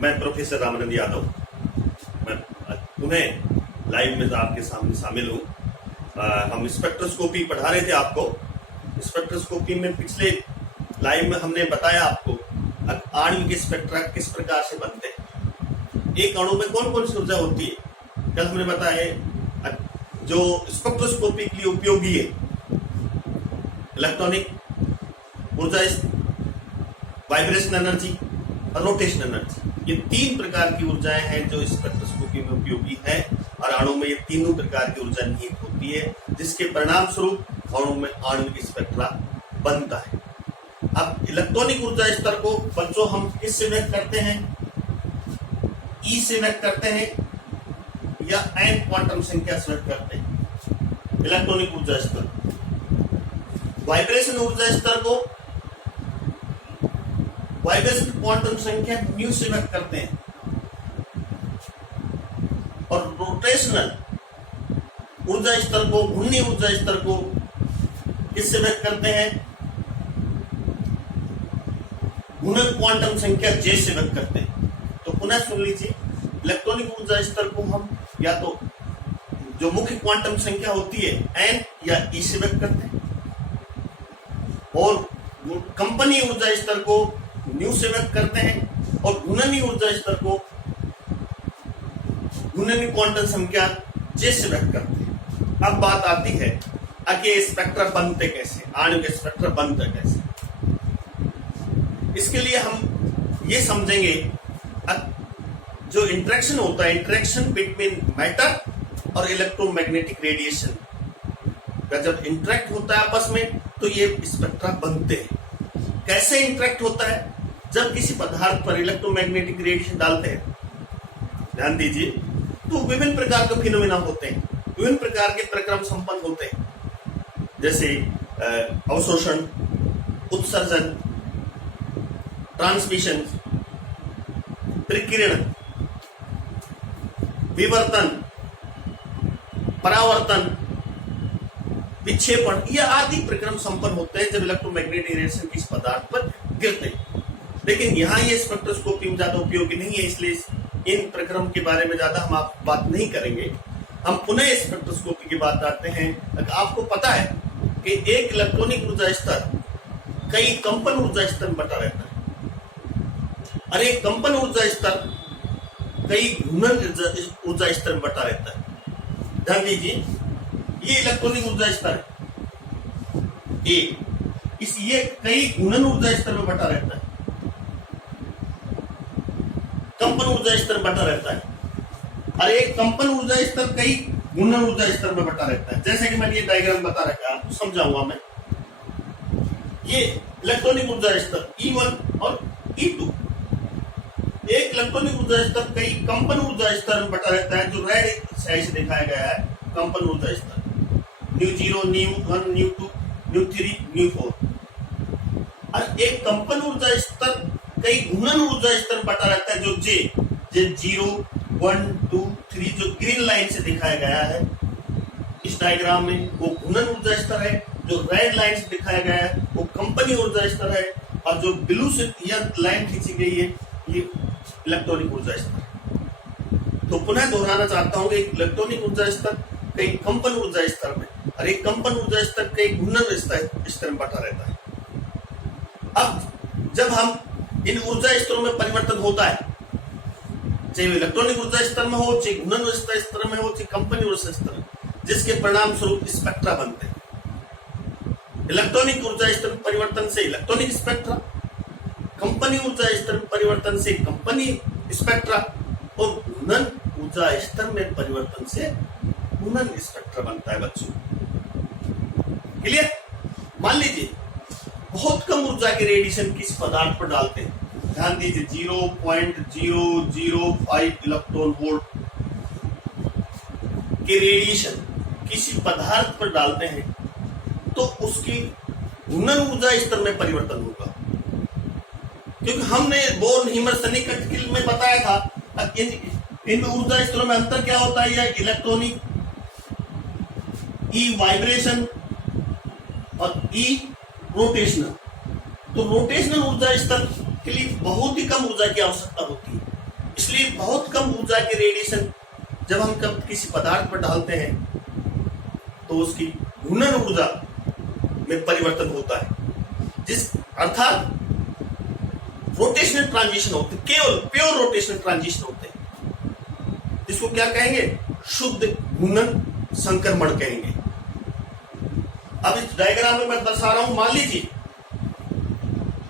मैं प्रोफेसर रामानंद यादव, मैं पुनः लाइव में आपके सामने शामिल हूँ। हम स्पेक्ट्रोस्कोपी पढ़ा रहे थे आपको। स्पेक्ट्रोस्कोपी में पिछले लाइव में हमने बताया आपको आणविक स्पेक्ट्रा किस प्रकार से बनते हैं, एक अणु में कौन कौन सी ऊर्जा होती है। कल हमने बताया जो स्पेक्ट्रोस्कोपी के लिए उपयोगी है, इलेक्ट्रॉनिक ऊर्जा, वाइब्रेशन एनर्जी और रोटेशन एनर्जी, ये तीन प्रकार की ऊर्जाएं हैं जो स्पेक्ट्रोस्कोपी में उपयोगी है। और अणु में ये तीनों प्रकार की ऊर्जा निहित होती है, जिसके परिणाम स्वरूप अणु में आणविक स्पेक्ट्रा बनता है। अब इलेक्ट्रॉनिक ऊर्जा स्तर को बच्चों हम किससे व्यक्त करते हैं? ई से व्यक्त करते हैं या एन क्वांटम संख्या से व्यक्त करते हैं? इलेक्ट्रॉनिक ऊर्जा स्तर। वाइब्रेशन ऊर्जा स्तर को वाइब्रेशन क्वांटम संख्या न्यू से व्यक्त करते हैं। और रोटेशनल ऊर्जा स्तर को, घूर्णी ऊर्जा स्तर को किससे व्यक्त करते हैं? घूर्णन क्वांटम संख्या जे से व्यक्त करते हैं। तो पुनः सुन लीजिए, इलेक्ट्रॉनिक ऊर्जा स्तर को हम या तो जो मुख्य क्वांटम संख्या होती है एन या ई से व्यक्त करते हैं, और कंपनी ऊर्जा स्तर को न्यू से व्यक्त करते हैं, और घूर्णनी ऊर्जा स्तर को घूर्णनी क्वांटम संख्या जे से व्यक्त करते हैं। अब बात आती है कि स्पेक्ट्रा बनते कैसे, आणविक स्पेक्ट्रा बनते कैसे। इसके लिए हम ये समझेंगे जो इंटरेक्शन होता है, इंटरेक्शन बिटवीन मैटर और इलेक्ट्रोमैग्नेटिक रेडिएशन का जब इंटरेक्ट होता है आपस में, तो ये स्पेक्ट्रा बनते हैं। कैसे इंटरेक्ट होता है? जब किसी पदार्थ पर इलेक्ट्रोमैग्नेटिक रेडिएशन डालते हैं, ध्यान दीजिए, तो विभिन्न प्रकार के फिनोमेना होते हैं, विभिन्न प्रकार के प्रक्रम संपन्न होते हैं, जैसे अवशोषण, उत्सर्जन, ट्रांसमिशन, प्रकीर्णन, विवर्तन, परावर्तन, विक्षेपण, यह आदि प्रक्रम संपन्न होते हैं जब इलेक्ट्रोमैग्नेटिक रेडिएशन किसी पदार्थ पर गिरते हैं। लेकिन यहाँ ये स्पेक्ट्रोस्कोपी में ज्यादा उपयोगी नहीं है, इसलिए इन प्रक्रम के बारे में ज्यादा हम बात नहीं करेंगे। हम पुनः स्पेक्ट्रोस्कोपी की बात आते हैं। आपको पता है कि एक इलेक्ट्रॉनिक ऊर्जा स्तर कई कंपन ऊर्जा स्तर में बटा रहता है, और एक कंपन ऊर्जा स्तर कई घूर्णन ऊर्जा स्तर में बटा रहता है। ध्यान दीजिए, ये इलेक्ट्रॉनिक ऊर्जा स्तर है ये कई घूर्णन ऊर्जा स्तर में बटा रहता है, कंपन ऊर्जा स्तर बटा रहता है, और एक कंपन ऊर्जा स्तर कई घूर्णन ऊर्जा स्तर में बटा रहता है। जैसे कि मैंने ये डायग्राम बता रखा है, आपको समझाऊंगा मैं। ये इलेक्ट्रॉनिक ऊर्जा स्तर E1 और E2, एक इलेक्ट्रॉनिक ऊर्जा स्तर कई कंपन ऊर्जा स्तर में बटा रहता है, जो रेड स्याही से दिखाया गया है। कंपन ऊर्जा स्तर ν0, ν1, ν2, ν3, ν4, और एक कंपन ऊर्जा स्तर कई घूर्णन ऊर्जा स्तर बटा रहता है, जो जे 0, 1, 2, 3 जो ग्रीन लाइन से दिखाया गया है इस डायग्राम में, वो घूर्णन ऊर्जा स्तर है। जो रेड लाइन से दिखाया गया है वो कंपनी ऊर्जा स्तर है, और जो ब्लू से यह लाइन खींची गई है ये इलेक्ट्रॉनिक ऊर्जा स्तर। तो पुनः दोहराना चाहता हूं कि इलेक्ट्रॉनिक ऊर्जा स्तर कई कंपन ऊर्जा स्तर में, और एक कंपन ऊर्जा स्तर कई घूर्णन स्तर में बटा रहता है। अब जब हम इन ऊर्जा स्तरों में परिवर्तन होता है, चाहे इलेक्ट्रॉनिक ऊर्जा स्तर में हो, चाहे घूर्णन ऊर्जा स्तर में हो, चाहे कंपनी ऊर्जा स्तर में, जिसके परिणाम स्वरूप स्पेक्ट्रा बनते हैं। इलेक्ट्रॉनिक ऊर्जा स्तर में परिवर्तन से इलेक्ट्रॉनिक स्पेक्ट्रा, कंपनी ऊर्जा स्तर में परिवर्तन से कंपनी स्पेक्ट्रा, और घूर्णन ऊर्जा स्तर में परिवर्तन से घूर्णन स्पेक्ट्रा बनता है। बच्चों क्लियर? मान लीजिए बहुत कम ऊर्जा के रेडिएशन किस पदार्थ पर डालते हैं, ध्यान दीजिए, 0.005 इलेक्ट्रॉन वोल्ट के रेडिएशन किसी पदार्थ पर डालते हैं, तो उसकी घूर्णन ऊर्जा स्तर में परिवर्तन होगा। क्योंकि हमने बोर्न हीमर-सन्निकटन में बताया था इन ऊर्जा स्तरों में अंतर क्या होता है, या इलेक्ट्रॉनिक, ई वाइब्रेशन और ई रोटेशनल। तो रोटेशनल ऊर्जा स्तर के लिए बहुत ही कम ऊर्जा की आवश्यकता होती है, इसलिए बहुत कम ऊर्जा के रेडिएशन जब हम कब किसी पदार्थ पर डालते हैं तो उसकी घूर्णन ऊर्जा में परिवर्तन होता है, जिस अर्थात रोटेशनल ट्रांजिशन होते, केवल प्योर रोटेशनल ट्रांजिशन होते हैं, जिसको क्या कहेंगे, शुद्ध घूर्णन संक्रमण कहेंगे। अब इस डायग्राम में मैं दर्शा रहा हूं, मान लीजिए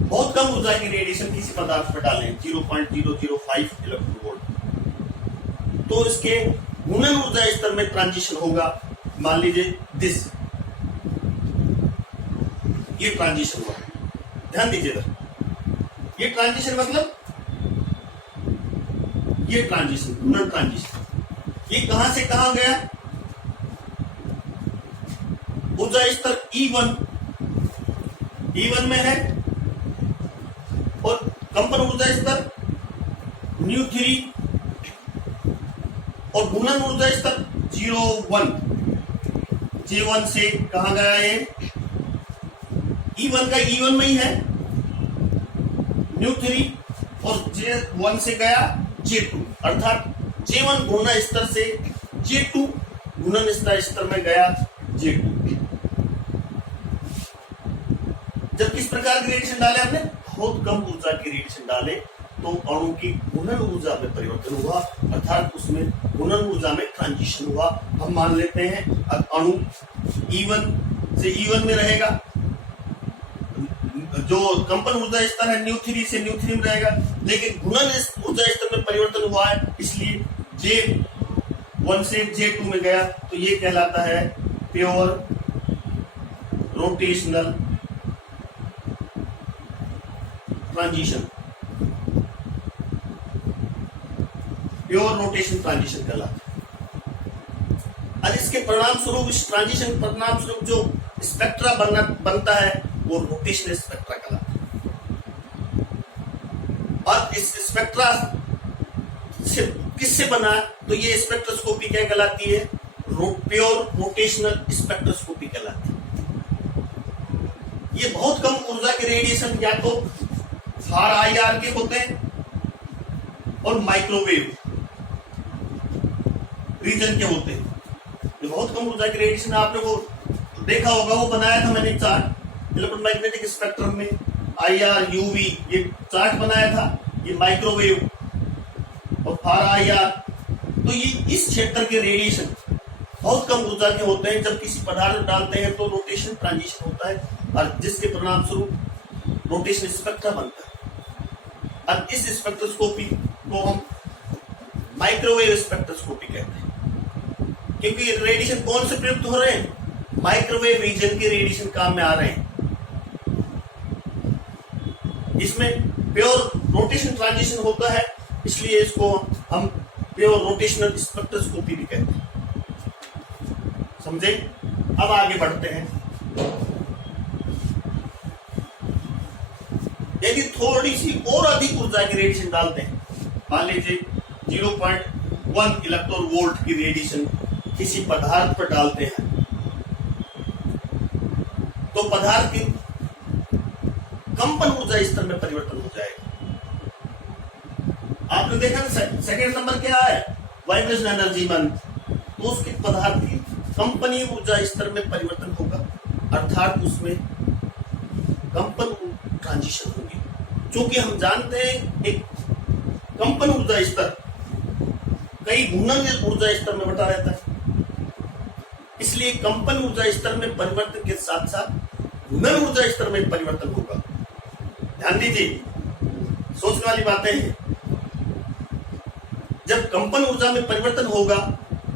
बहुत कम ऊर्जा की रेडिएशन किसी पदार्थ पर डालें 0.005 इलेक्ट्रॉन वोल्ट, तो इसके घूर्णन ऊर्जा स्तर में ट्रांजिशन होगा, मान लीजिए दिस, ये ट्रांजिशन हुआ, ध्यान दीजिएगा, ये ट्रांजिशन मतलब ये ट्रांजिशन, घूर्णन ट्रांजिशन, ये कहां से कहां गया, ऊर्जा स्तर E1 में है और कंपन ऊर्जा स्तर μ3 और घूर्णन ऊर्जा स्तर 0.1, J1 से कहां गया, ये E1 का E1 में ही है, μ3 और J1 से गया J2, अर्थात J1 घूर्णन स्तर से J2 घूर्णन स्तर में गया J2। जब किस प्रकार के रेडिएशन डाले आपने, बहुत कम ऊर्जा के रेडिएशन डाले तो अणु की घूर्णन ऊर्जा में परिवर्तन हुआ, अर्थात उसमें घूर्णन ऊर्जा में ट्रांजिशन हुआ। हम मान लेते हैं अब अणु E1 से E1 में रहेगा, जो कंपन ऊर्जा स्तर है μ3 से μ3 में रहेगा, लेकिन घूर्णन ऊर्जा स्तर में परिवर्तन हुआ है, इसलिए J1 से J2 में गया, तो ये कहलाता है pure rotational transition, pure rotation transition कहलाता है। और इसके परिणाम स्वरूप, इस ट्रांजिशन परिणाम स्वरूप जो स्पेक्ट्रा बनता है वो रोटेशनल स्पेक्ट्रा कहलाता है। और इस स्पेक्ट्रा से किससे बना, तो ये स्पेक्ट्रोस्कोपी क्या कहलाती है, प्योर रोटेशनल स्पेक्ट्रोस्कोपी कहलाती है। ये बहुत कम ऊर्जा के रेडिएशन या तो फार IR के होते हैं और माइक्रोवेव रीजन के होते हैं। ये बहुत कम ऊर्जा के रेडिएशन आपने वो देखा होगा, वो बनाया था मैंने चार्ट इलेक्ट्रोमैग्नेटिक स्पेक्ट्रम में, IR UV ये चार्ट बनाया था, ये माइक्रोवेव और फार IR। तो ये इस क्षेत्र के रेडिएशन बहुत कम ऊर्जा के होते हैं, जब किसी पदार्थ डालते हैं तो रोटेशन ट्रांजिशन होता है और जिसके परिणाम स्वरूप रोटेशन स्पेक्ट्रा बनता है। अब इस स्पेक्ट्रोस्कोपी को हम माइक्रोवेव स्पेक्ट्रोस्कोपी कहते हैं, क्योंकि ये रेडिएशन कौन से प्रयुक्त हो रहे हैं, माइक्रोवेव रीजन के रेडिएशन काम में आ रहे हैं। इसमें प्योर रोटेशन ट्रांजिशन होता है, इसलिए इसको हम प्योर रोटेशनल स्पेक्ट्रोस्कोपी भी कहते हैं। समझे? अब आगे बढ़ते हैं। यदि थोड़ी सी और अधिक ऊर्जा की रेडिएशन डालते हैं, मान लीजिए 0.1 इलेक्ट्रॉन वोल्ट की रेडिएशन किसी पदार्थ पर डालते हैं, तो पदार्थ की कंपन ऊर्जा स्तर में परिवर्तन हो जाएगा। आपने देखा ना सेकंड नंबर क्या है, वाइब्रेशन एनर्जी वन, तो उसके पदार्थ की कंपनीय ऊर्जा स्तर में परिवर्तन होगा, अर्थात उसमें कंपन ट्रांजिशन होगी। क्योंकि हम जानते हैं एक कंपन ऊर्जा स्तर कई घूर्णन ऊर्जा स्तर में बटा रहता है, इसलिए कंपन ऊर्जा स्तर में परिवर्तन के साथ साथ घूर्णन ऊर्जा स्तर में परिवर्तन होगा। ध्यान दीजिए, सोचने वाली बातें हैं। जब कंपन ऊर्जा में परिवर्तन होगा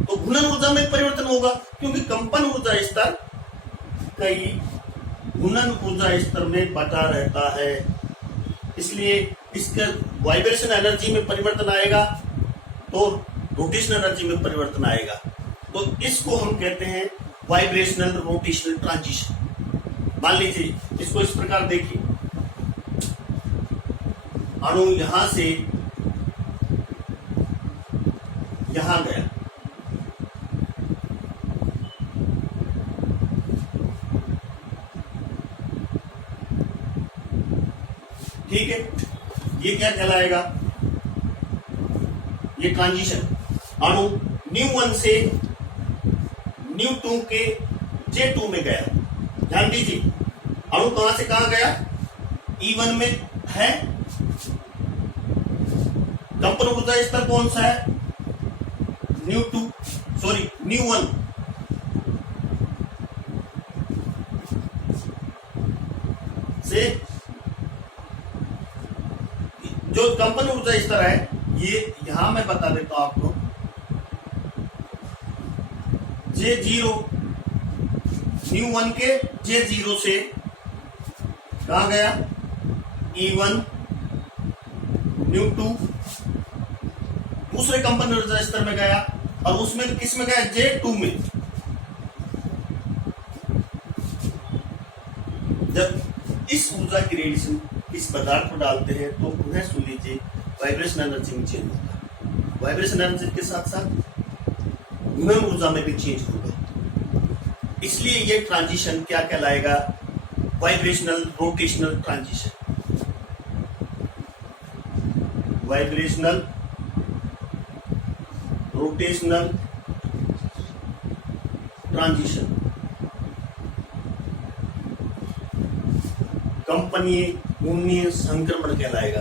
तो घूर्णन ऊर्जा में परिवर्तन होगा, क्योंकि कंपन ऊर्जा स्तर कई घूर्णन ऊर्जा स्तर में बटा रहता है, इसलिए इसका वाइब्रेशन एनर्जी में परिवर्तन आएगा तो रोटेशनल एनर्जी में परिवर्तन आएगा। तो इसको हम कहते हैं वाइब्रेशनल रोटेशनल ट्रांजिशन। मान लीजिए इसको इस प्रकार देखिए, अणु यहां से यहां गया, ठीक है, ये क्या कहलाएगा, ये ट्रांजिशन अणु ν1 से ν2 के J2 में गया। ध्यान दीजिए, अणु कहां से कहां गया? E1 में है। कंपन ऊर्जा स्तर कौन सा है? ν1 से जो कंपन ऊर्जा स्तर है, ये यहां मैं बता देता हूं आपको। J0 ν1 के J0 से कहां गया? E1 ν2 दूसरे कंपन ऊर्जा स्तर में गया, और उसमें किस में गया? J2 में। जब इस ऊर्जा की रेडिएशन इस पदार्थ को डालते हैं तो उन्हें सुन लीजिए वाइब्रेशन एनर्जी में चेंज होता है। वाइब्रेशन एनर्जी के साथ साथ घूर्णन ऊर्जा में भी चेंज होगा। इसलिए ये ट्रांजिशन क्या कहलाएगा? Vibrational rotational transition. Vibrational rotational transition. कंपनीय घूर्णनीय संक्रमण कहलाएगा,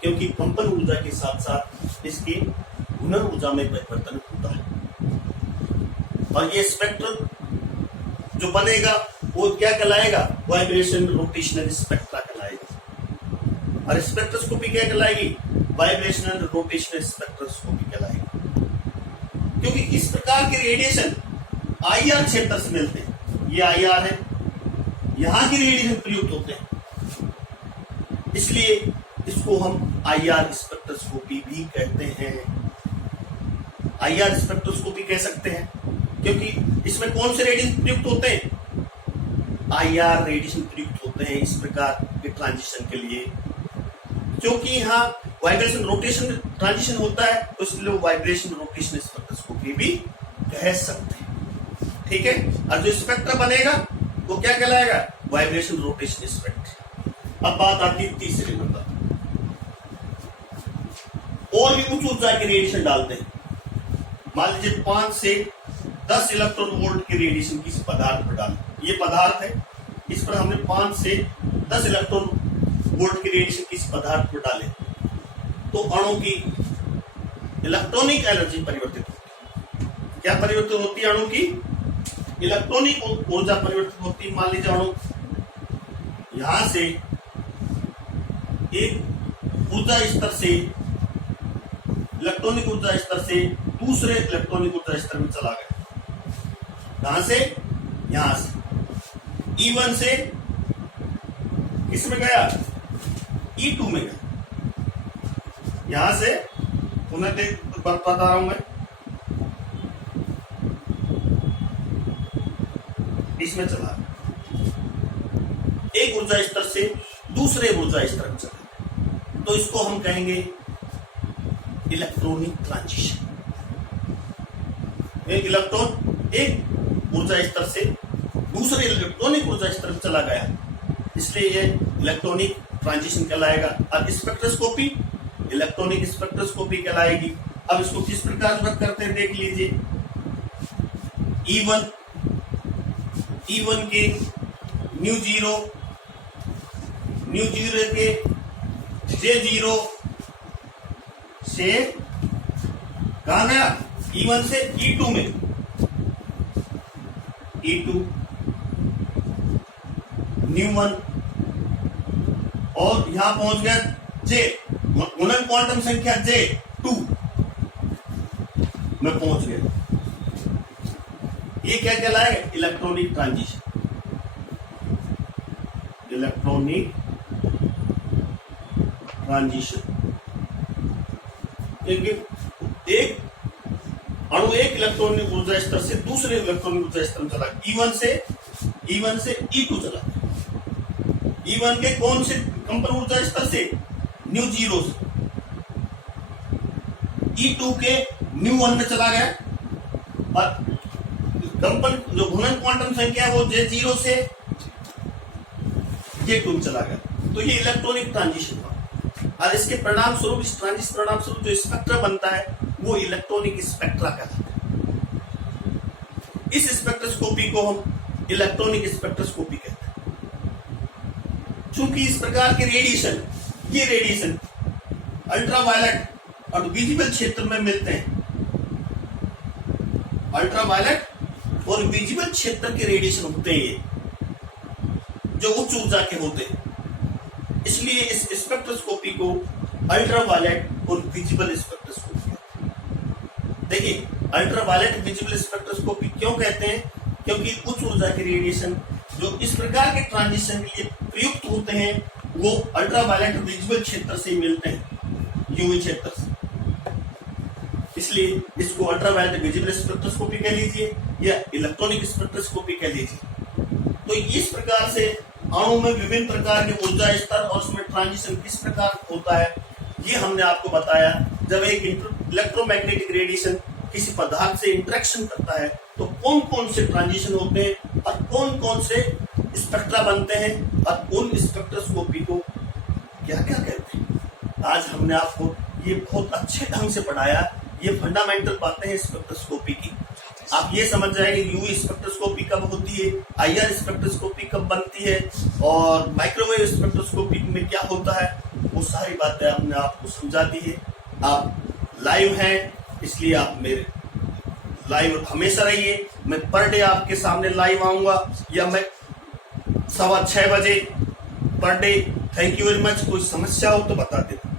क्योंकि कंपन ऊर्जा के साथ साथ इसके घूर्णन ऊर्जा में परिवर्तन होता है। और ये स्पेक्ट्रम जो बनेगा वो क्या कहलाएगा? वाइब्रेशन रोटेशनल स्पेक्ट्रा कहलाएगा। और स्पेक्ट्रोस्कोपी क्या कहलाएगी? वाइब्रेशनल रोटेशनल स्पेक्ट्रोस्कोपी कहलाएगी। क्योंकि इस प्रकार के रेडिएशन IR क्षेत्र से मिलते हैं। ये IR है, यहां की रेडिएशन प्रयुक्त होते हैं, इसलिए इसको हम IR स्पेक्ट्रोस्कोपी भी कहते हैं। IR स्पेक्ट्रोस्कोपी कह सकते हैं क्योंकि इसमें कौन से रेडिएशन प्रयुक्त होते हैं? IR रेडिएशन प्रयुक्त होते हैं इस प्रकार के ट्रांजिशन के लिए। क्योंकि यहाँ वाइब्रेशन रोटेशन ट्रांजिशन होता है, तो इसलिए वाइब्रेशन रोटेशन स्पेक्ट्रोस्कोपी भी कह सकते हैं। ठीक है। और जो स्पेक्ट्रा बनेगा वो क्या कहलाएगा? Vibration rotation spectra. अब बात आती है तीसरे नंबर। और भी उच्च ऊर्जा की रेडिएशन डालते हैं। मान लीजिए 5 से 10 इलेक्ट्रॉन वोल्ट की रेडिएशन किसी पदार्थ पर डालें। ये पदार्थ है, इस पर हमने 5 से 10 इलेक्ट्रॉन वोल्ट की रेडिएशन किसी पदार्थ पर डाले, तो अणु की इलेक्ट्रॉनिक एनर्जी परिवर्तित होती है। क्या परिवर्तित होती है? अणु की इलेक्ट्रॉनिक ऊर्जा परिवर्तित होती है। मान लीजिए अणु यहां से एक ऊर्जा स्तर से, इलेक्ट्रॉनिक ऊर्जा स्तर से दूसरे इलेक्ट्रॉनिक ऊर्जा स्तर में चला गया। कहां से? यहां से E1 से किस में गया? E2 में गया। यहां से पुनः बता रहा हूं मैं, इसमें चला एक ऊर्जा स्तर से दूसरे ऊर्जा स्तर में चला, तो इसको हम कहेंगे इलेक्ट्रॉनिक ट्रांजिशन। एक इलेक्ट्रॉन एक ऊर्जा स्तर से दूसरे इलेक्ट्रॉनिक ऊर्जा स्तर में चला गया, इसलिए ये इलेक्ट्रॉनिक ट्रांजिशन कहलाएगा। अब स्पेक्ट्रोस्कोपी इलेक्ट्रॉनिक स्पेक्ट्रोस्कोपी कहलाएगी। अब इसको किस प्रकार वर्क करते हैं देख लीजिए। E1 के ν0 के J0 से कहा गया? E1 से E2 में, E2 ν1, और यहां पहुंच गया J, गुणन क्वांटम संख्या J2 में पहुंच गया। ये क्या कहलाएगा? Electronic transition. Electronic transition. एक अणु एक इलेक्ट्रॉनिक ऊर्जा स्तर से दूसरे इलेक्ट्रॉनिक ऊर्जा स्तर में चला। E1 से E2 चला। E1 के कौन से कंपन ऊर्जा स्तर से? ν0 से। E2 के ν1 में चला गया, और कंपन जो घूर्णन क्वांटम संख्या है वो J0 से J2 में चला गया। तो ये इलेक्ट्रॉनिक ट्रांजिशन हुआ, और इसके परिणाम स्वरूप, इस ट्रांजिशन परिणाम स्वरूप जो स्पेक्ट्रा बनता है वो इलेक्ट्रॉनिक स्पेक्ट्रा कहलाता है। इस स्पेक्ट्रोस्कोपी को हम इलेक्ट्रॉनिक स्पेक्ट्रोस्कोपी कहते हैं। चूंकि इस प्रकार के रेडिएशन, ये रेडिएशन अल्ट्रावायलेट और विजिबल क्षेत्र में मिलते हैं। अल्ट्रावायलेट और विजिबल क्षेत्र के रेडिएशन होते हैं, ये जो उच्च ऊर्जा के होते हैं। इसलिए इस स्पेक्ट्रोस्कोपी को अल्ट्रावायलेट और विजिबल स्पेक्ट्रोस्कोपी कहते हैं। देखिए, अल्ट्रावायलेट विजिबल स्पेक्ट्रोस्कोपी क्यों कहते हैं? क्योंकि उच्च ऊर्जा के रेडिएशन जो इस प्रकार के ट्रांजिशन के लिए प्रयुक्त होते हैं वो अल्ट्रावायलेट विजिबल क्षेत्र से मिलते हैं, यूवी क्षेत्र से। इसलिए इसको अल्ट्रावायलेट विजिबल स्पेक्ट्रोस्कोपी कह लीजिए या इलेक्ट्रॉनिक स्पेक्ट्रोस्कोपी कह लीजिए। तो इस प्रकार से अणु में विभिन्न प्रकार के ऊर्जा स्तर और उसमें ट्रांजिशन किस प्रकार होता है, ये हमने आपको बताया। जब एक इलेक्ट्रोमैग्नेटिक रेडिएशन किसी पदार्थ से इंटरेक्शन करता है तो कौन कौन से ट्रांजिशन होते हैं और कौन कौन से स्पेक्ट्रा बनते हैं और उन स्पेक्ट्रोस्कोपी को क्या क्या कहते हैं। आज हमने आपको ये बहुत अच्छे ढंग से पढ़ाया। ये फंडामेंटल बातें हैं स्पेक्ट्रोस्कोपी की। आप ये समझ जाएंगे यूवी स्पेक्ट्रोस्कोपी कब होती है, आईआर स्पेक्ट्रोस्कोपी कब बनती है और माइक्रोवेव स्पेक्ट्रोस्कोपी में क्या होता है, वो सारी बातें हमने आपको समझा दी है। आप लाइव हैं, इसलिए आप मेरे लाइव हमेशा रहिए। मैं पर डे आपके सामने लाइव आऊंगा या मैं 6:15 बजे per day. Thank you very much. कोई समस्या हो तो बता देना।